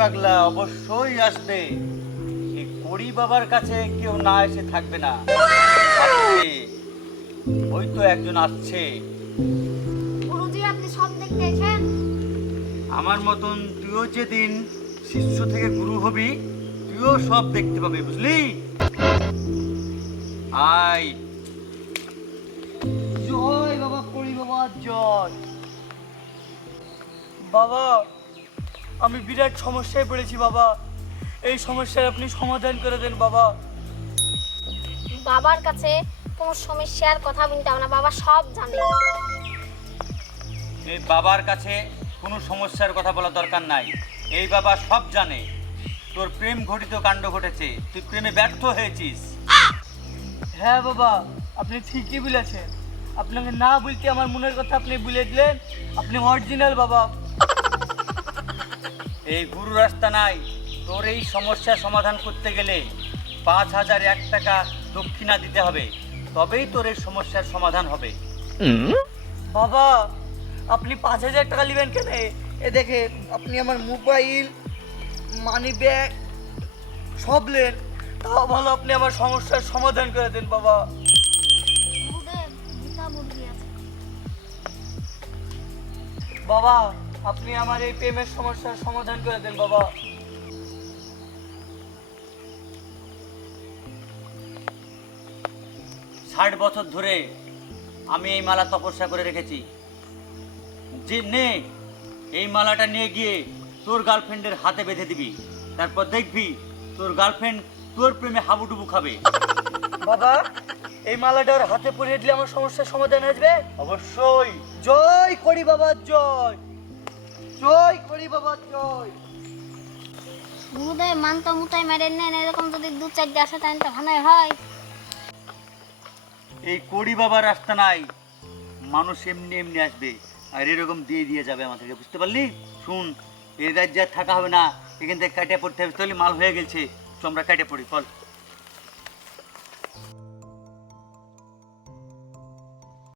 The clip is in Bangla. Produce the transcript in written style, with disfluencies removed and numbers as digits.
পাগলা, অবশ্যই আসবে। এই কড়ি বাবার কাছে কেউ না এসে থাকবে না। আসবে। ওই তো একজন আসছে। গুরুজি আপনি সব দেখতে এসেছেন? আমার মতন তুইও যেদিন শিষ্য থেকে গুরু হবি, তুইও সব দেখতে পাবি, বুঝলি? আয়। জয় বাবা করি বাবা, জয়। বাবা, আমি বিরাট সমস্যায় পড়েছি বাবা, এই সমস্যার আপনি সমাধান করে দেন বাবা। বাবার কাছে কোনো সমস্যার কথা বলতে হবে না, বাবা সব জানে। এই বাবার কাছে কোনো সমস্যার কথা বলা দরকার নাই। এই বাবা সব জানে। তোর প্রেম ঘটিত কাণ্ড ঘটেছে, তুই প্রেমে ব্যর্থ হয়েছিস। হ্যাঁ বাবা, আপনি ঠিকই বলেছেন। আপনাকে না বলতে আমার মনের কথা আপনি বলে দিলেন। আপনি অরিজিনাল বাবা। এই গুরু রাস্তা নাই। তোর এই সমস্যার সমাধান করতে গেলে ৫,০০০ টাকা দক্ষিণা দিতে হবে, তবেই তোর এই সমস্যার সমাধান হবে। বাবা, আপনি ৫,০০০ টাকা নেবেন কেন? এ দেখেন, আপনি আমার মোবাইল, মানি ব্যাগ সব নেন, তাও ভালো আপনি আমার সমস্যার সমাধান করে দেন বাবা। গুরুদেব গীতা বুদ্ধি আছে। বাবা, আপনি আমার এই প্রেমের সমস্যার সমাধান করে দেন বাবা। ৬০ বছর ধরে আমি এই মালা তপস্যা করে রেখেছি। যে নে, এই মালাটা নিয়ে গিয়ে তোর গার্লফ্রেন্ডের হাতে বেঁধে দিবি। তারপর দেখবি তোর গার্লফ্রেন্ড তোর প্রেমে হাবুডুবু খাবে। বাবা, এই মালাটা ওর হাতে পরিয়ে দিলে আমার সমস্যার সমাধান আসবে? অবশ্যই। জয় করি বাবা, জয়। জয় করি বাবা, জয়। গুরুদেব মানটা মুটাই মেরে নেন, এরকম যদি ২-৪ আসে তাহলে তো ভালোই হয়। এই কড়ি বাবার রাস্তা নাই। মানুষ এমনি এমনি আসবে আর এরকম দিয়ে দিয়ে যাবে আমাদেরকে, বুঝতে পারলি? শুন, এর রাজ্যে আর থাকা হবে না, এখান থেকে কাটিয়ে পড়তে হবে। তাহলে মাল হয়ে গেছে, তো আমরা কাটিয়ে পড়ি, ফল।